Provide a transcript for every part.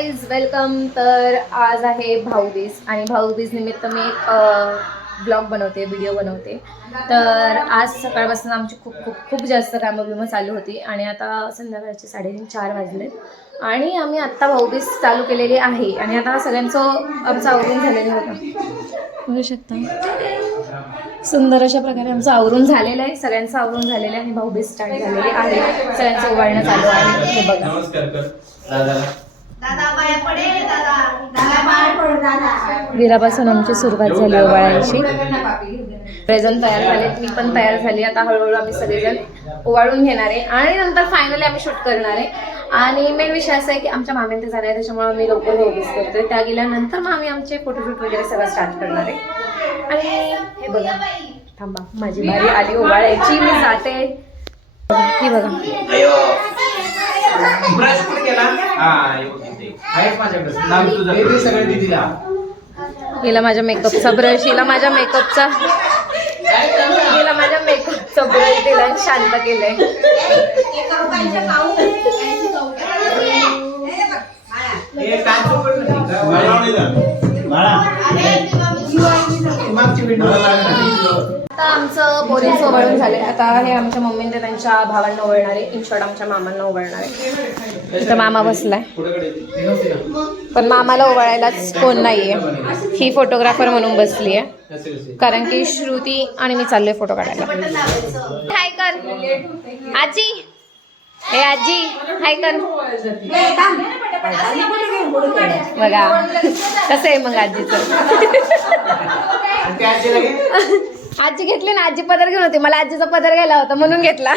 Guys welcome. तर आज आहे भाऊबीज आणि भाऊबीज निमित्त मी एक ब्लॉग बनवते, व्हिडिओ बनवते. तर आज सकाळपासून आमची खूप खूप खूप जास्त कामं चालू होती आणि आता संध्याकाळचे 3:30-4 वाजले आणि आम्ही आत्ता भाऊबीज चालू केलेली आहे. आणि आता सगळ्यांचं आमचं आवरून झालेलं होतं, बघू शकता. सुंदर अशा प्रकारे आमचं आवरून झालेलं आहे, सगळ्यांचं आवरून झालेलं आहे आणि भाऊबीज स्टार्ट झालेली आहे. सगळ्यांचं ओवाळणं चालू आहे. हे बघा, वीरापासून आमची सुरुवात झाली ओवाळायची. सगळेजण तयार झालेत, मी पण तयार झाली. आता हळूहळू आम्ही सगळेजण ओवाळून घेणार आहे आणि नंतर फायनली आम्ही शूट करणार आहे. आणि मेन विषय असा आहे की आमच्या मामींचे जाणार आहे, त्याच्यामुळे आम्ही लवकर भाऊबीज करतोय. त्या गेल्यानंतर मग आम्ही आमचे फोटोशूट वगैरे सगळं स्टार्ट करणार आहे. आणि हे बघा, थांबा, माझी बारी आली ओवाळायची, मी जाते. ही बघा, हिला माझ्या मेकअपचा ब्रश, हिला माझ्या मेकअपचा ब्रश दिला, शांत केलंय. आता आमचं पोरींचं ओवाळून झालंय. आता हे आमच्या मम्मीने त्यांच्या भावांना ओवाळणार आहे, इन शॉर्ट आमच्या मामांना ओवाळणार आहे. इथं मामा बसलाय, पण मामाला ओवाळायलाच कोण नाहीये. ही फोटोग्राफर म्हणून बसली आहे, कारण की श्रुती आणि मी चाललोय फोटो काढायला. हाय कर आजी, हे आजी हाय कर. बघा कसं आहे मग आजीचं. आजी घेतली ना, आजी पदर घेऊन होती, मला आजीचा पदर घ्यायला होता म्हणून घेतला.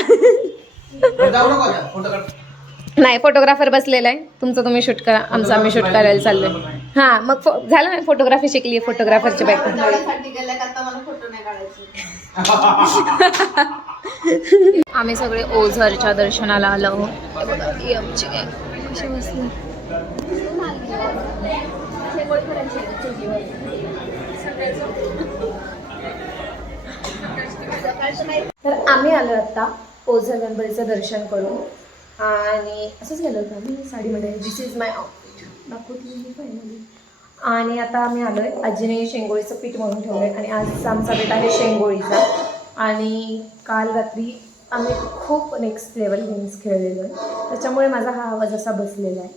नाही, फोटोग्राफर बसलेला आहे. तुमचं तुम्ही शूट करा, आमचं आम्ही शूट करायला चाललोय. हा मग झालं ना, फोटोग्राफी शिकली, फोटोग्राफरची बाईक. आम्ही सगळे ओझरच्या दर्शनाला आलो आहोत. आमची कशी बसली. तर आम्ही आलो आता ओझर गणपतीचं दर्शन करून आणि असंच गेलो होतं आम्ही साडीमध्ये. दिस इज माय आउटफिट, दाखवते मी फायनली. आणि आता आम्ही आलोय, आजीने शेंगोळीचं पीठ म्हणून ठेवलंय आणि आज आमचा बेट आहे शेंगोळीचा. आणि काल रात्री आम्ही खूप नेक्स्ट लेवल गेम्स खेळलेलो आहे, त्याच्यामुळे माझा हा आवाज असा बसलेला आहे.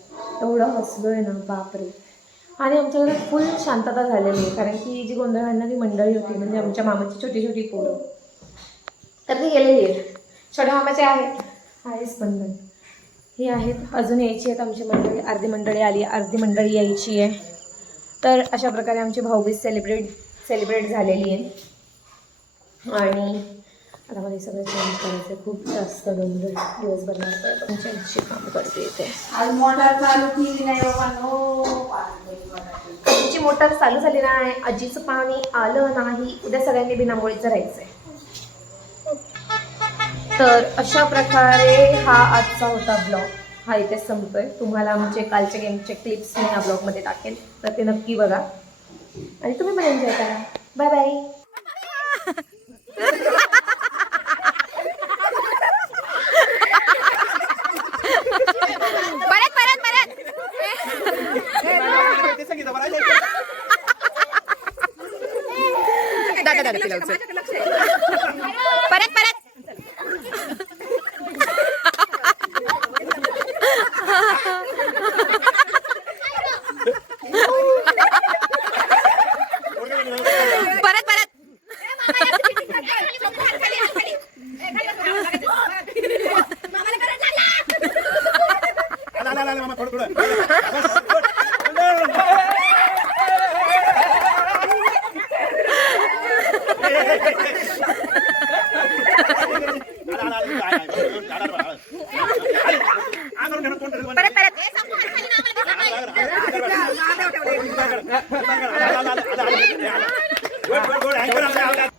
एवढं हसलो आहे ना, बापरे. आणि आमच्या घरात फुल शांतता झालेली आहे, कारण की जी गोंधळ घालणारी मंडळी होती, म्हणजे आमच्या मामाची छोटी छोटी पोरं, तर ती गेलेली आहे. छोट्या मामाचे आहे स्पंदन, ही आहेत, अजून यायची आहेत आमची मंडळी. अर्धी मंडळी आली, अर्धी मंडळी यायची आहे. तर अशा प्रकारे आमची भाऊबीज सेलिब्रेट झालेली आहे. आणि आता मला हे सगळं चेंज करायचं आहे, खूप जास्त गोंधळ दिवसभर नाही, चेंजची काम करते इथे. आजीची मोटर चालू झाली नाही, आजीचं पाणी आलं नाही, उद्या सगळ्यांनी बिनामोळीचं राहायचं आहे. तर अशा प्रकारे हा आजचा होता ब्लॉग, हा इथे संपतोय. तुम्हाला आमचे कालचे गेमचे क्लिप्स मी या ब्लॉगमध्ये टाकेल, तर ते नक्की बघा आणि तुम्ही पण एन्जॉय करा. Bye bye.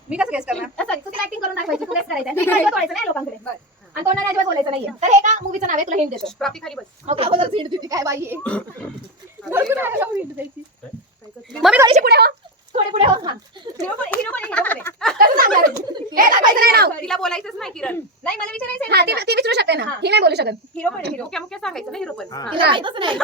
मी कसं गेस करणार? सॉरी, तू ऍक्टिंग करून दाखवायची, तू गेस करायचं नाही लोकांकडे. आणि तोंडाने अजिबात बोलायचं नाहीये. तर हे का मूवीचं नाव आहे, तुला हिंट देतो. प्राप्ती खाली बस. ओके, अगोदर हिंट देते काय बाई आहे. मम्मी थोडीशी पुढे हो, थोडे पुढे हो. हिरो पण कसं सांगणार? हे दाखवायचं नाही नाव, तिला बोलायचंच नाही किरण. नाही मला विचारायचं आहे. ती विचारू शकते ना, ही नाही बोलू शकत. हिरो पण मुख्य सांगायचं ना, हिरो पण तिला माहितच नाही.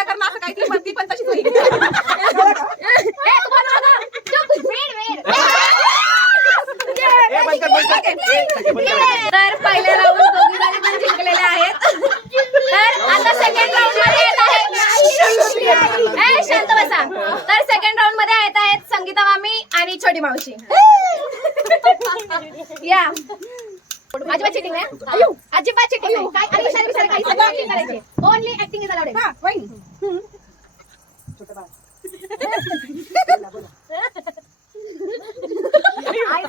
वेगळं करणं असं काही ती म्हणती पण तशीच होईल. तर पहिल्या राऊंड दोघी जणी पण जिंकलेले आहेत. तर आता सेकंड राऊंड मध्ये येत आहे शांत बसा. तर सेकंड राऊंड मध्ये येत आहेत संगीता मामी आणि छोटी मावशी. या अजिबात चिटिंग आहे. अजिबात चिटिंग नाही. काय आणि विचार विचार काही सगळं करायचे. Only acting is allowed. हा, वहिनी. हाय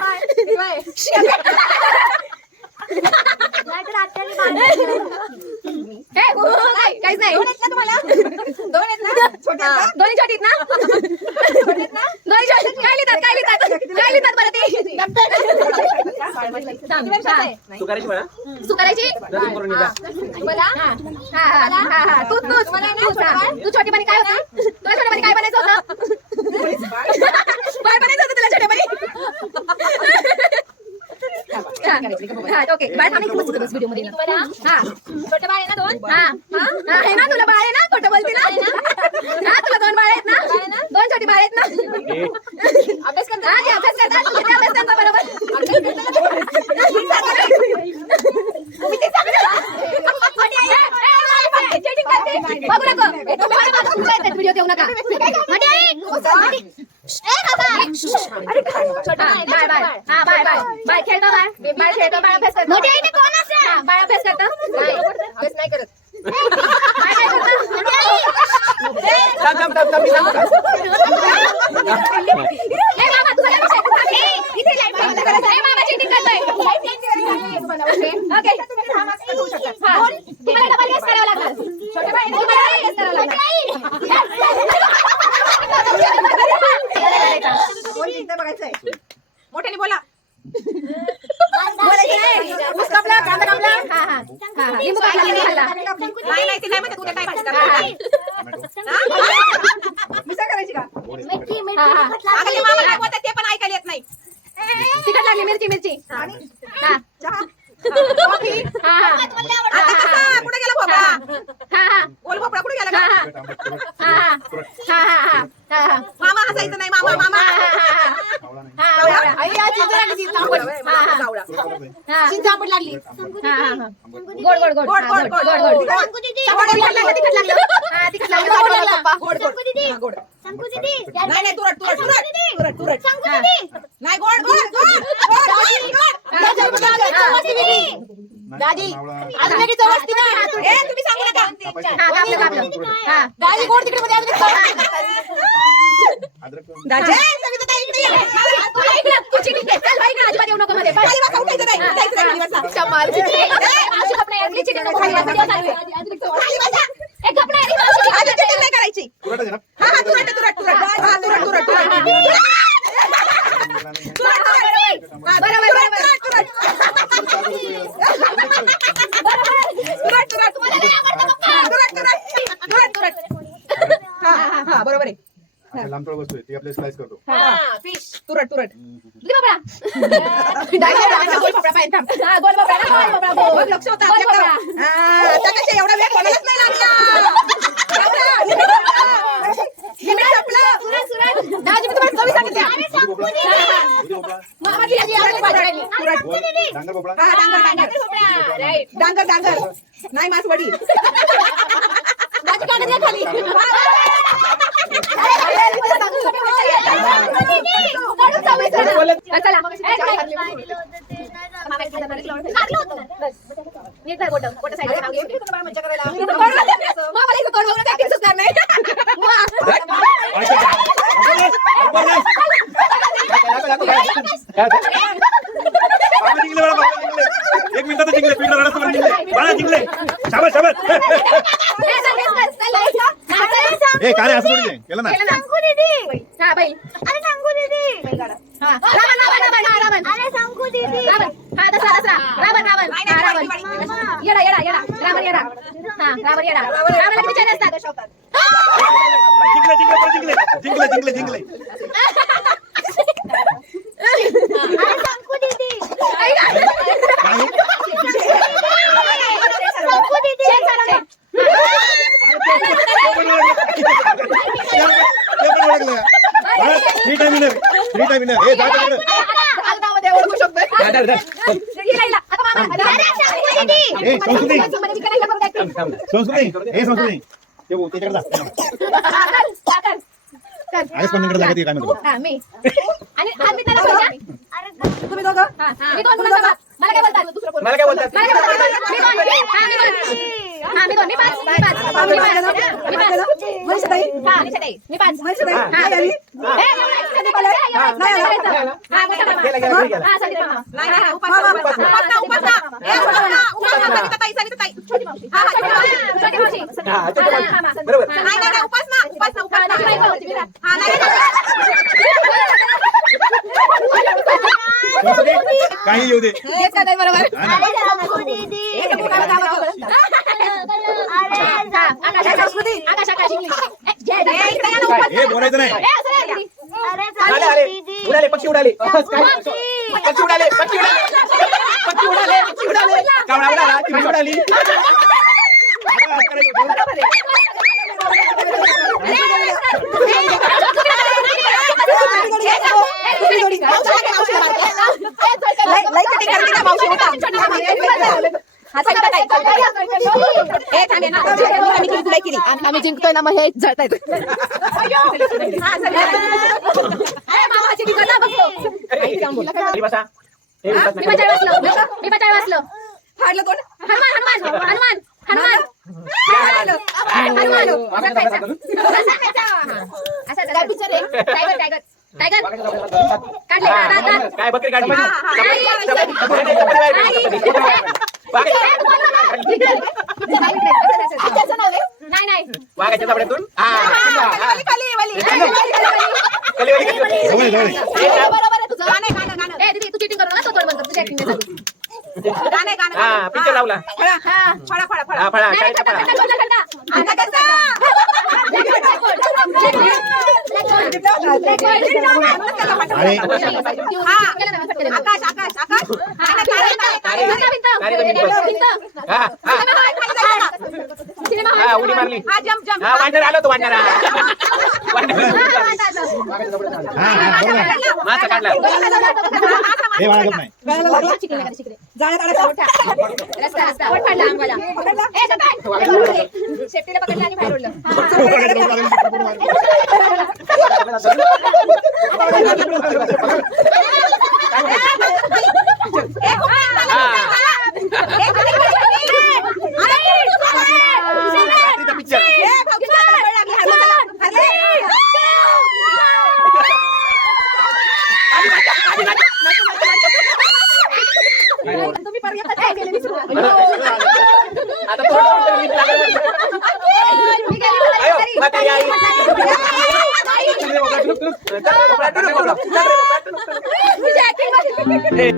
हाय काहीच नाही. दोन आहेत ना तुम्हाला? दोन आहेत ना? छोटे आहेत ना? दोन्ही छोटी आहेत ना? दोन्ही छोटी. काय लिहितात काय लिहितात काय लिहितात बरं ते सुकाराची म्हणा. सुकारायची रसिक करून येता. मला तूच छोटी पाणी काय होता? तुला छोट्या पाणी काय बनायचं होतं? काय बनायचं होतं तुला छोट्या पाणी? ओके बाळ थांब एक बस व्हिडिओ मध्ये. हा छोटे बाळ आहे ना दोन? हा आहे ना तुला बाळ आहे ना? खोटं बोलते ना? हा तुला दोन बाळ आहेत ना? दोन छोटी बाळ आहेत ना? अभ्यास करतात. हा ते अभ्यास करतात. तू किती अभ्यास करता बरोबर? बघू नको व्हिडिओ देऊ नका. बाय खेळतो बाय खेळतो बाय अभ्यास करतो. बाय अभ्यास करतो. अभ्यास नाही करत. बाय काय करतो? थांब, थांब, थांब, थांब, मी सांगू का? ए मामा तुझा काय विषय? इथे लाईट बंद करायचं. ए मामा चीटिंग करतोय. ओके तुम्हाला डबल गेस करावं लागणार. छोट्या बाई तुम्हाला गेस करावं लागणार. कोण जिंकतं बघायचंय. मोठ्याने बोला. ऊस कापला, कांदा कापला. लिंबू कापला, लिंबू खाल्ला. नाही नाही ते नाही म्हणत. उद्या काय भाजी करणार? मिसळ करायची का? अगं ते मामा काय बोलतात ते पण ऐकायला येत नाही. तिखट लागली मिरची मिरची. हा चहा. कॉफी. आता कसा? कुठे गेला भोपळा? गोल भोपळा कुठे गेला का? मामा हसायचं नाही. मामा मामा आई आज चिंचा लागली. जावळा. चिंचापड लागली. गोड गोड गोड गोड गोड गोड गोड गोड. तिखट लागलं. हा तिखट लागलं. गोड गोड. हा, गोड. नाही नाही तुरट तुरट तुरट तुरट तुरट. नाही गोड गोड गोड गोड दादी आज वेगळी चव असते ना. ए तुम्ही सांगू नका. दादी गोड तिकडे मध्ये अजून दादा सविता ताई इकडे ये. तुला इकडं तू चिटिंग कर. चल बाई अजिबात येऊ नको मध्ये. खाली बसा. उठायचं नाही. उठायचं नाही. खाली बसा. शमाल मावशी कपडे यातली चिटिंग नको. खाली बसा. खाली बसा. एक कपडे यातली मावशी आज चिटिंग नाही करायची. हा हा तुरट तुरट तुरट. हा तुरट तुरट तुरट. बरोबर बरोबर. हा बरोबर आहे. लांबतळ वस्तू आहे ती आपल्याला स्लाइस करतो. फिश तुरट तुरट. किती बाबा? गोल भोपळा पाहिजे. हा गोल भोपळा ना, गोल भोपळा. बघ, लक्ष होतं आपल्याकडं. हा, आता कशा एवढा वेळ कोणालाच नाही लागला. लिमिट संपलं. दाजी मी तुम्हाला चवी सांगितल्या. मामा दिला जी आपल्याला भाजी लागली. डांगर भोपळा. हा डांगर डांगर नाही मासवडी. दाजी काढत घ्या खाली. एक मिनिटात जिंकले. पीठ रडत जिंकले. बाळा जिंकले. शाबास शाबास. ए काय असं थोडी आहे. केलं ना. हा बाई. अरे सांगू दीदी. हा रावण रावण रावण रावण. अरे सांगू दीदी. रावण. हा दसरा दसरा. रावण रावण. हा रावण. येडा येडा येडा. रावण येडा. हा रावण येडा. रावणला किती चेहरे असतात? जिंकले जिंकले जिंकले जिंकले जिंकले जिंकले. अरे सांगू दीदी. काय? लागलं. Three time winner. Three time winner. हे जा तिकडे. कागदामध्ये ओळखू शकतोय. धर, धर. ही राहिला. आता मामा. ए, संस्कृती. मला विकायला करू द्या. थांब, थांब. संस्कृती. हे संस्कृती. ते बघ, त्याच्याकडे जा. कर. आईस पन्नीकडे जागा ती काय म्हणतो. हा, मी. आणि मी त्याला पाहिजे. तुम्ही दोघं हा, मी दोन मुलांचा बाप. मला काय बोलतात दुसरं कोण? मला काय बोलतात? मला काय बोलतात? मी दोन. हा, मी दोन. मी पाच. मी पाच. मी पाच. महेशताई हा, निशाताई. मी पाच. महेशताई हा. काय आली? ए, एवढं आहे. संदीप आला. एवढं. नाही आला. हा, मोठा मामा. गेला, गेला, गेला. हा, संदीप मामा. मामा, छोटी मावशी. हा, छोटी मावशी. हा, छोटी मावशी. हा, हा, बरोबर. हा, हा, हा, माझी बायको होती, विराट. संस्कृती, काही येऊ दे. हेच काय नाही बरोबर. हा ना. हा, आकाश, संस्कृती. आकाश, आकाश, इंग्लिश. ए, जय, हे बोलायचं नाही. ए, असं नाही, दीदी. आले, आले. उडाले, पक्षी उडाले. पक्षी उडाले, पक्षी उडाले. पक्षी उडाले, पक्षी उडाले. कावळा उडाला, चिमणी उडाली. आम्ही जिंकतोय ना मग हे जळतायत. खाली बसा. हे उठत मी नका. बचाव वाचलं. मी बचाव वाचलं. हाडलं कोण? हनुमान हनुमान हनुमान हनुमान हनुमान असं काय पिक्चर आहे? टायगर टायगर टायगर काढले दात दात. काय बकरी काढली? नाही नाही वाघाच्या जबड्यातून जवळ आहे, जवळ आहे. बरोबर आहे तुझं. ए दीदी तू चिटिंग करू ना तो तोड बंद कर. तुझी ऍक्टिंग नाही चालू. हा पिक्चर लावला. हा हा फळा नाही शाळेचा खड्डा फळा. खड्डा खड्डा खड्डा. आता कसं? अरे आकाश आकाश आकाश हा हा उडी मारली. हा वांडर आलो तो वांडर. हा हा बरोबर आहे. मासा काढला. हे वागत नाही. रस्ता रस्ता पकडला आम्हाला. ए सेफ्टीला पकडलं आणि बाहेर ओढलं. रात्रीचा पिक्चर. तुम्ही पर्यंत काय केलं विसरू नका. आता थोडं मीठ लागलं. आयो, म्हातारी आई. तुझी acting बघ. ए,